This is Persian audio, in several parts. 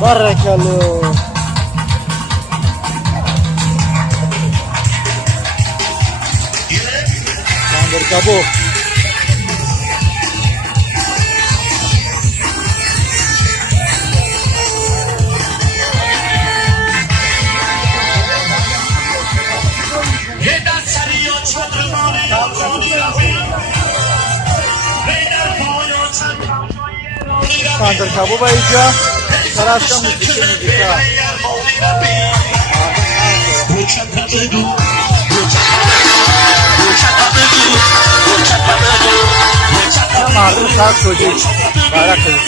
Barakalı. Tandır kabuk. Tandır kabuk bayıca. Sarastan müzika. Marun saat çocuk. Bayrak çocuk.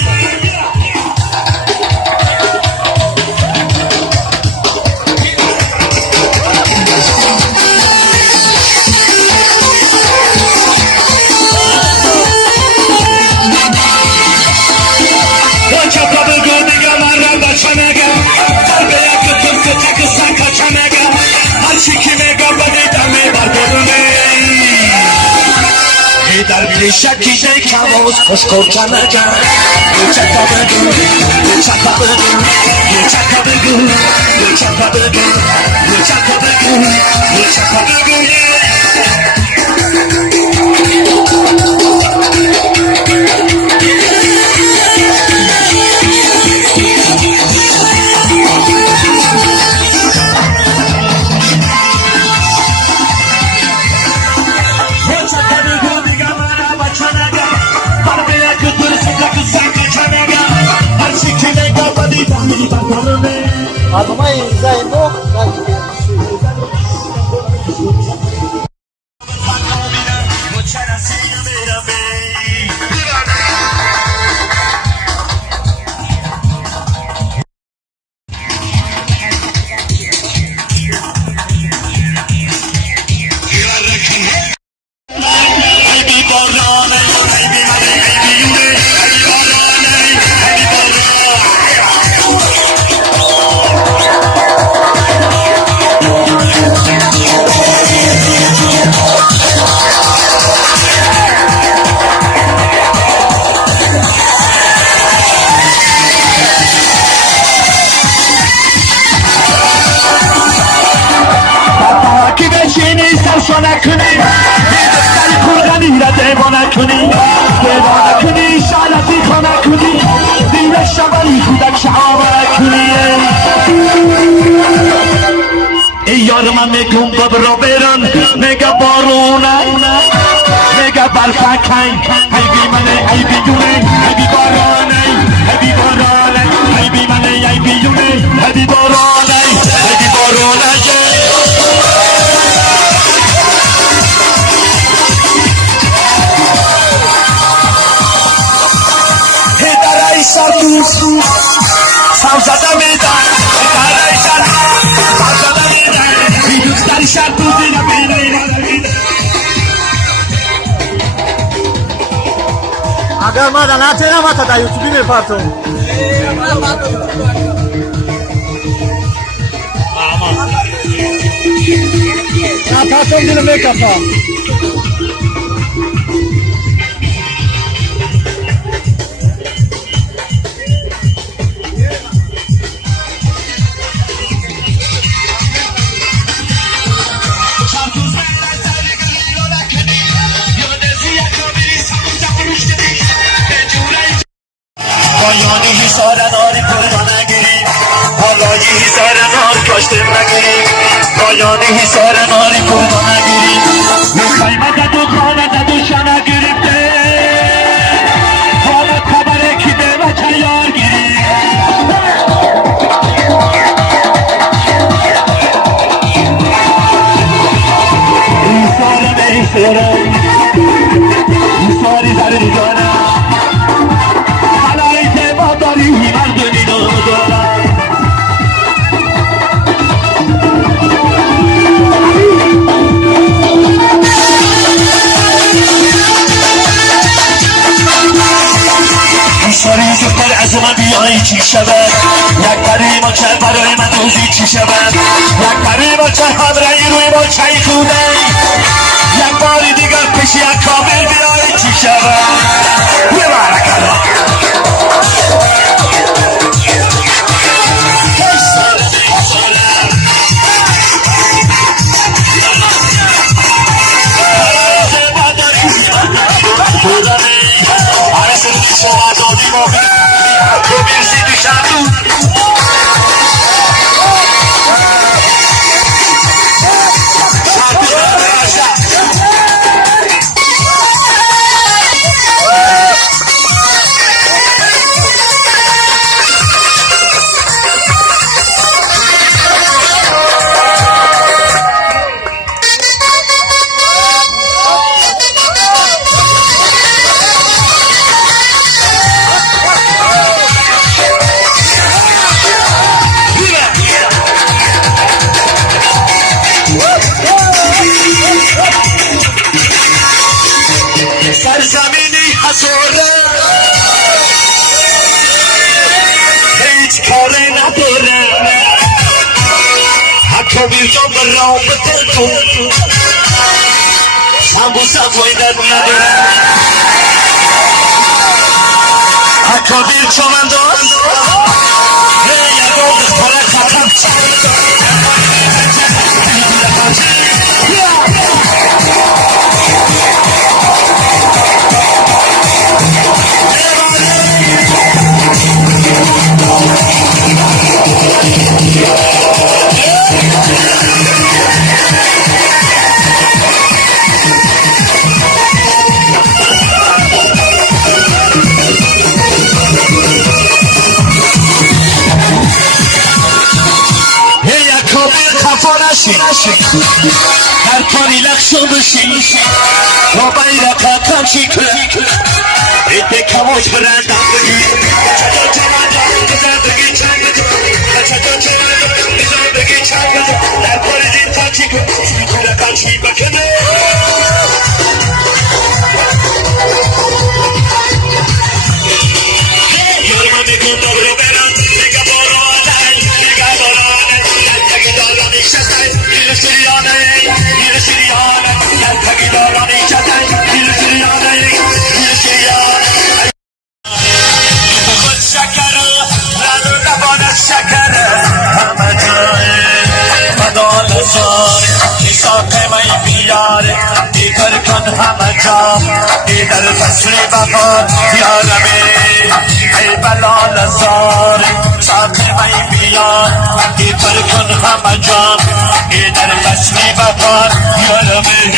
Şaki şey kavuz koşkorçanaga Uçakabadı, uçakabadı, uçakabadı, uçakabadı, uçakabadı, uçakabadı. Armamay zaino. Sana kuni, destani kurgani la devona kuni, şalati kana kuni, dile şabani kudak şahava kuni. Yarma megum babro beran, mega barona, mega barfakay, haybi mane, haybi yune, haybi barona, haybi barona, haybi mane, haybi yune, haybi barona, haybi barona. Savzada meydan, Hidara işar, Savzada meydan, Hidustar işar, Tuzina meydan. Agar mada nace na mata da YouTube में पातो. Na pato dile me kapa. پایانی حسار ناری پردان نگیری حالایی حسار نار کاشته نگیری پایانی حسار ناری پردان نگیری میخوای مدد و خانه و شنه گرفته حالا خبره کی به بچه یار گیری حساری زردی جانه بیایی چی شود یک پری ما چه برای من روزی چی شود یک پری ما چه همراهی روی ما چی خوده یک باری دیگر پیش یک کامل بیایی چی شود ببرک الله سرزمینی حسوره هیچ کاری نداره حتی بیرجان به رابطه تو سمبوسا فایدت نداره حتی بیرجان من داشت یکم دختره خطم هر کاری لخشو بشی با بیرقا کمشی که ایده کماش برندم بگی چطور چمندم بزن بگی چند چطور چمندم بزن بگی چند در پاری دین کمشی که سوی کمشی بکنه یارما میکن دابرو برم نگه بارانه نگه بارانه نگه دارانی شستای دیل سریانه دیل سریانه نگه دارانی شستای دیل سریانه دیل سریانه خود شکره رنو نباند شکره همه جای مدال زاره ساقه می بیاره دیگر کن همه جا دیدر تصریب بخور یارمی ای بلال زار ساقه می بیار دیگر کن همه جا دیدر تصریب بخور یارمی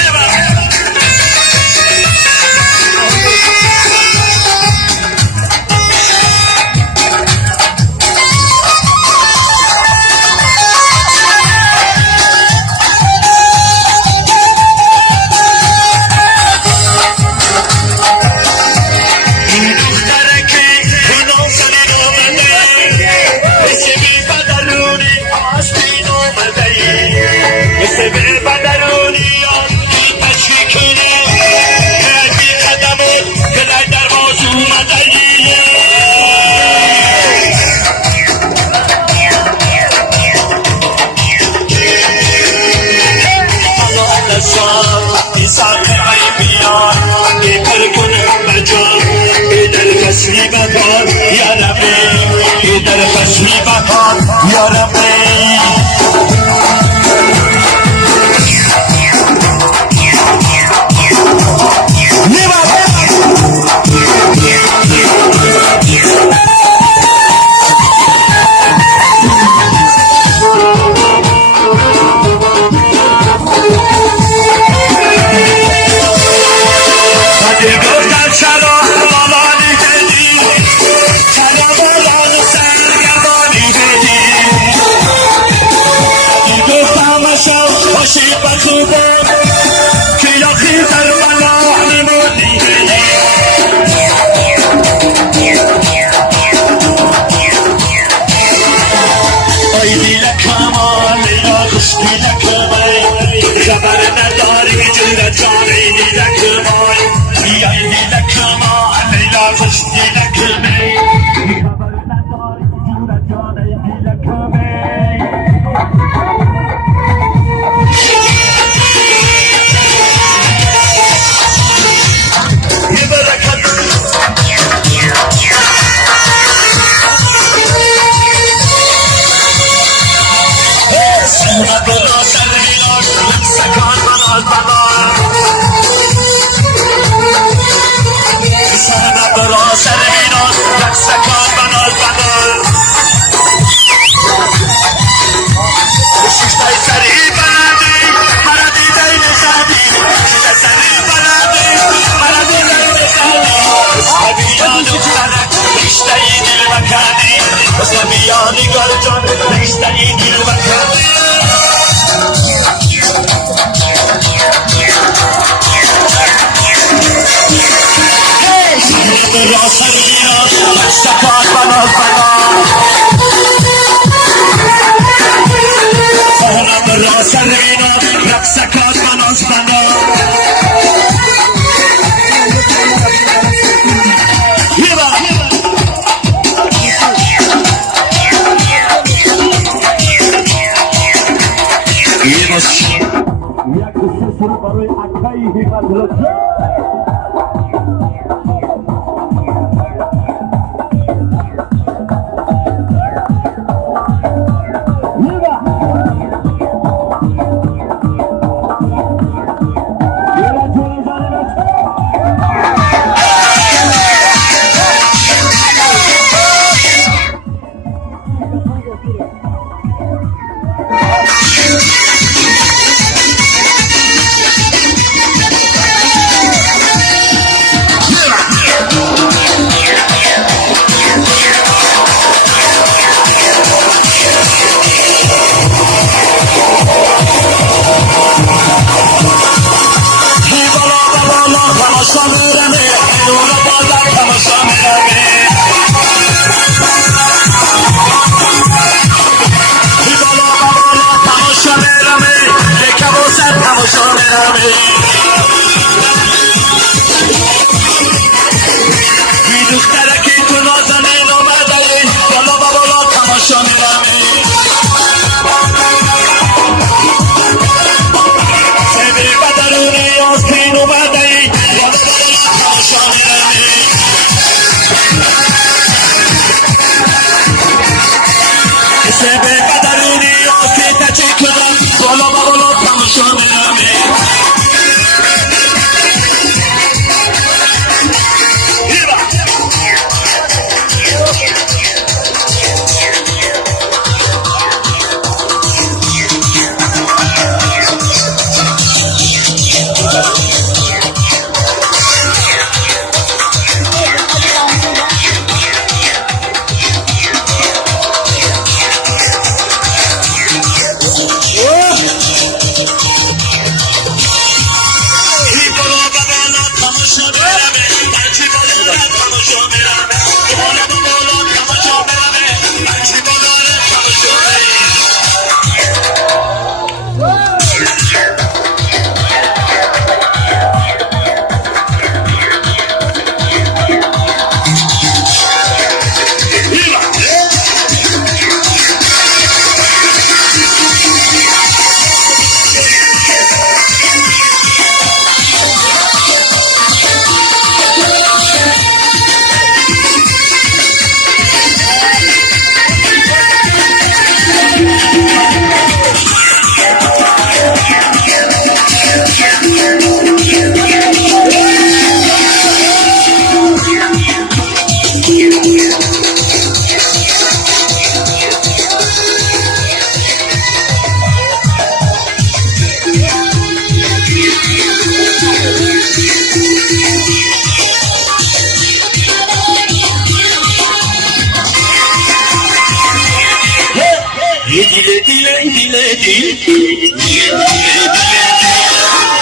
جانی گل جان بیشتری دل وطن را سر بیاد سکات بناز سهرم را سر بیاد رقصکات بناز Jak się surbały, a kaj chyba drodzy.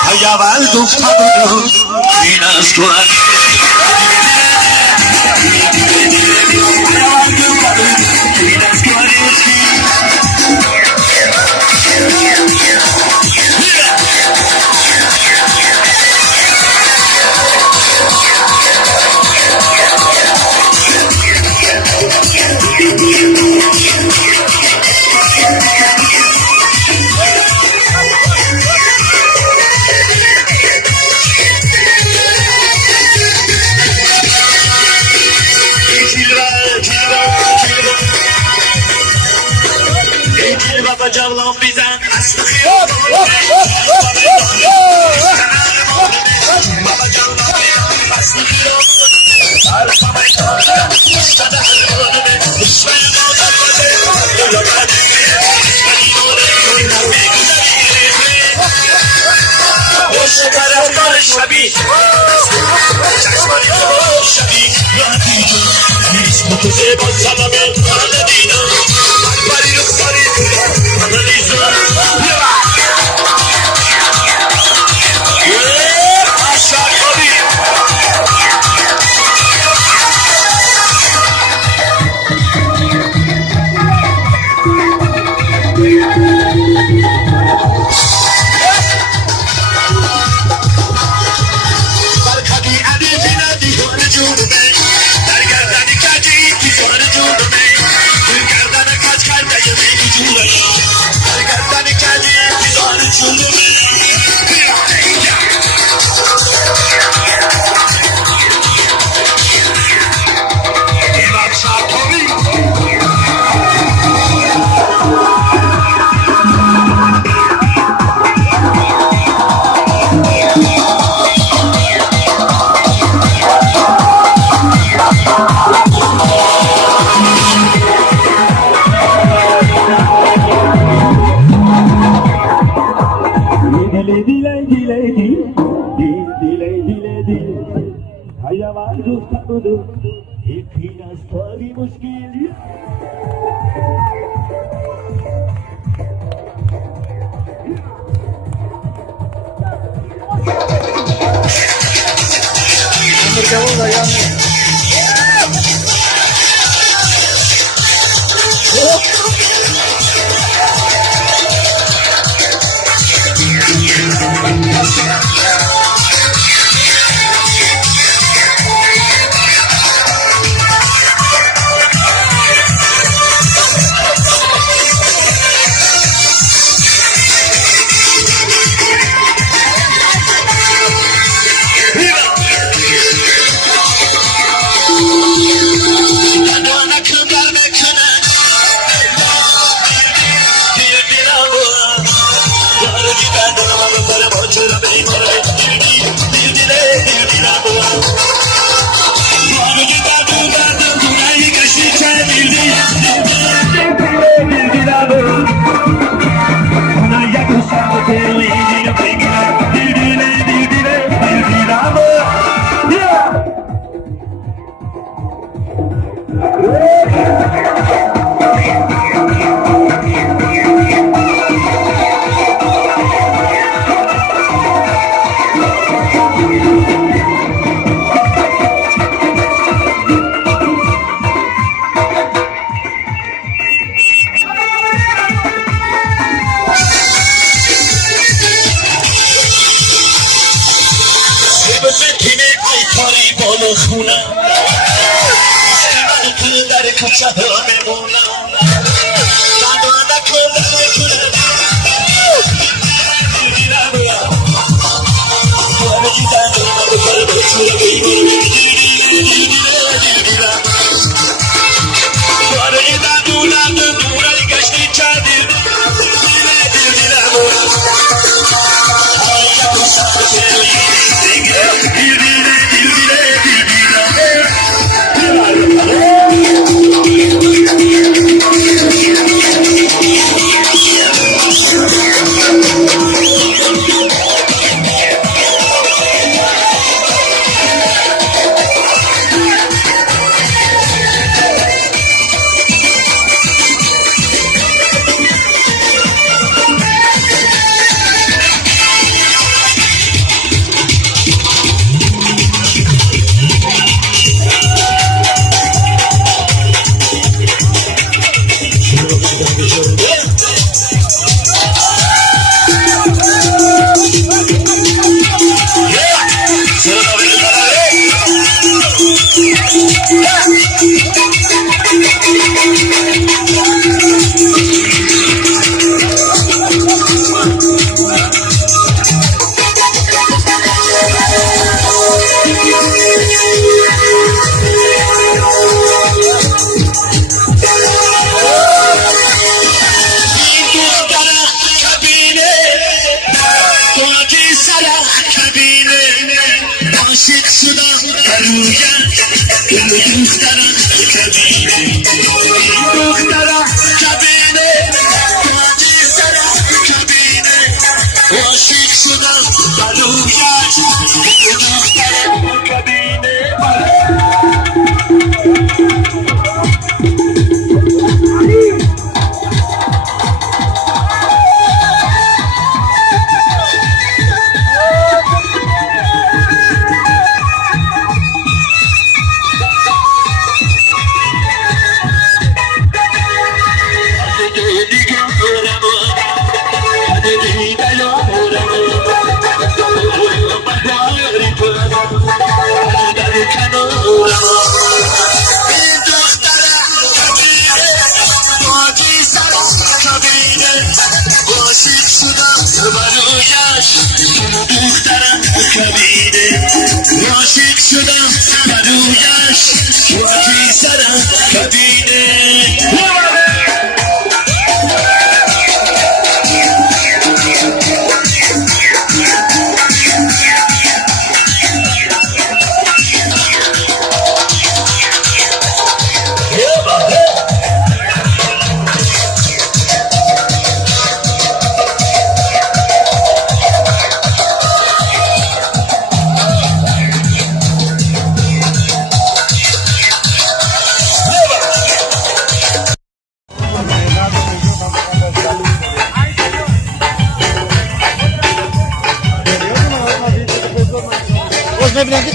Hayal dostlarım biraz kolay. Babacanla bizden aslı yok. Babacanla bizden aslı yok. Şabi, Kemal da yani.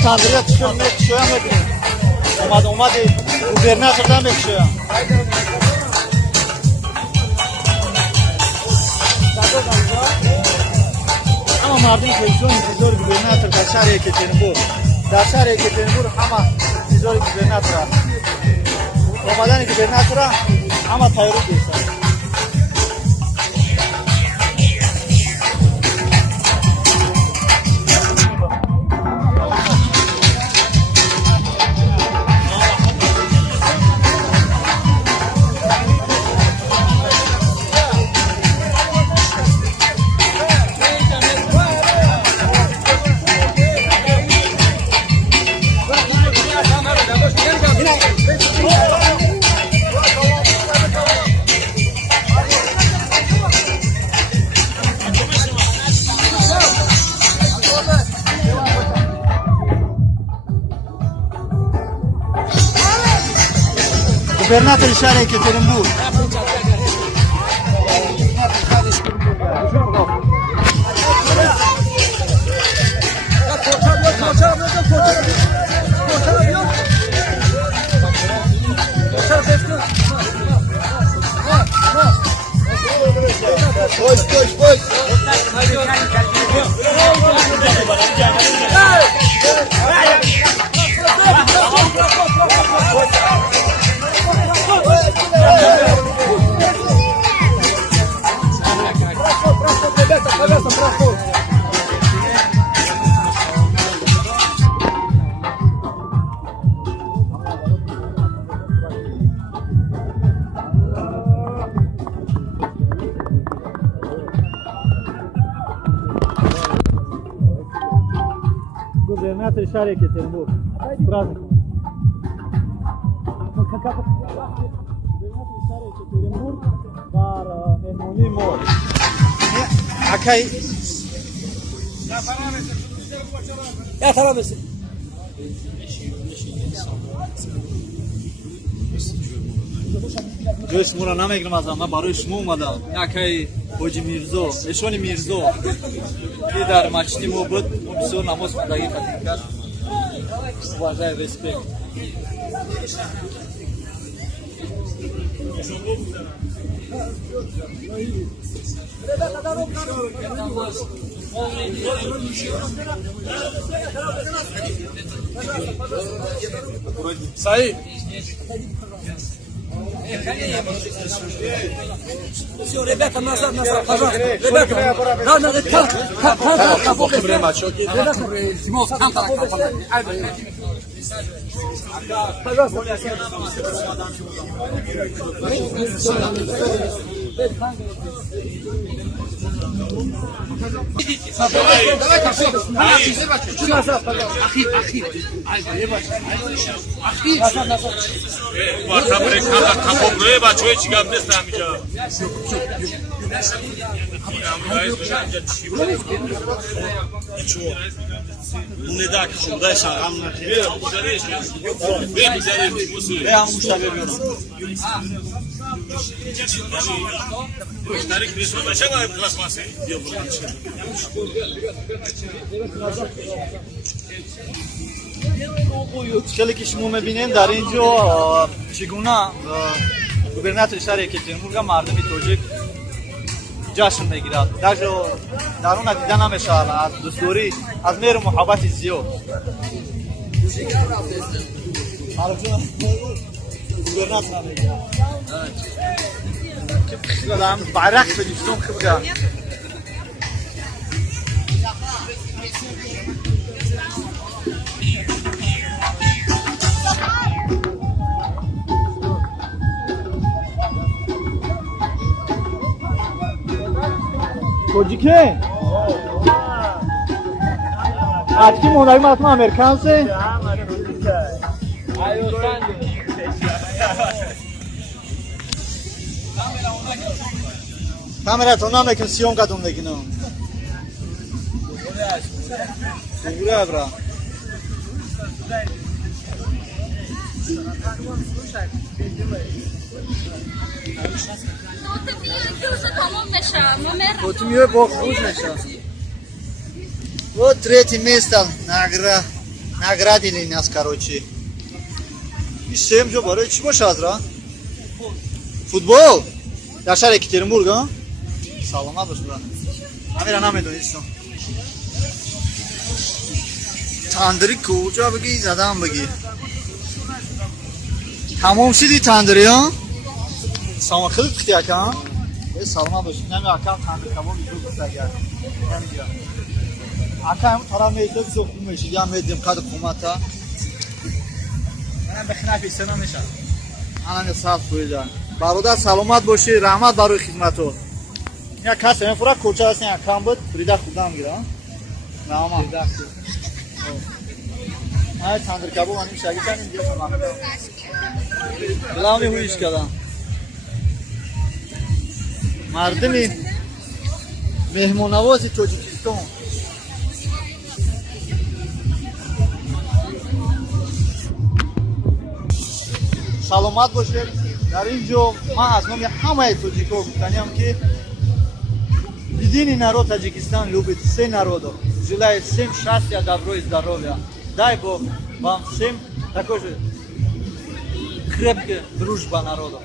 تندریه تشکر میکشویم میبینیم اومده گوبرناتور دم میکشویم اما مردم که انتظار گوبرناتور در شهر یکترینبورگ همه انتظار گوبرناتور هست اومدن گوبرناتور همه تیاری داشتن گوبرناتور شهر یکترینبورگ گوبرناتور شهر یکترینبورگ گوبرناتور شهر یکترینبورگ در مهمانی ما اکی Ya tamam mısın? جویس مورا نمیگرم از من برای شما اومدم یکی حاجی میرزا اشون میرزا که در مسجد ما بود بسیار نماز خوندگی ختم کرد واژه ریسپکت Sahi. Rebecca, nazar, Rebecca. چلی که شما میبینین در اینجا چگونه گوبرناتور شهر یکترینبورگ مردم تاجیک جشن میگیرد در اون دیده نمیشه از دوستوری از مهر و محبت زیاد گوبرناتور میگیرد bayrak بدیشتم خبگه Kojike? Aç ki monayım atma Amerikansı? Kamera to nam nekim syonka tą nekiną. Dobra, bra. Потім його Бог вузниша. Вот третє місце награ. наградили нас, короче. И 7 жо барои чӣ бошад ра? Футбол? Дар шаҳри Екатеринбург, а? Саломат бош, брат. Амира намедонистам. Тандири куҷа бигӣ, задам бигӣ. Тамом шиди тандири, а? Салом, хеле пухти ака, а? Саломат бош. Нами ака тандир кабоб изо гуфтагар. Намигирам. Ака ҳам тараб меидад, зо хуб мешид, ям медим қадр қумата. Манам бихнаф истана мешад. Анам саф кӯҷа. Бародар саломат бошӣ, раҳмат барои хидматҳо. Я касе мефура кӯча аст, я кам буд, прида худам гира. Раҳмат. Ай тандир кабоб аним шагичан инҷо шама. Главный хуиш кардам. Мардими меҳмоннавози Тоҷикистон. Саломат бошед. Дар ин ҷо ман аз номи ҳамаи тоҷикҳо гуфтаниам ки единый народ Таҷикистон любит все народов, желает всем счастья, добро и здоровья. Дай Бог вам всем такой же крепкой дружбы народов.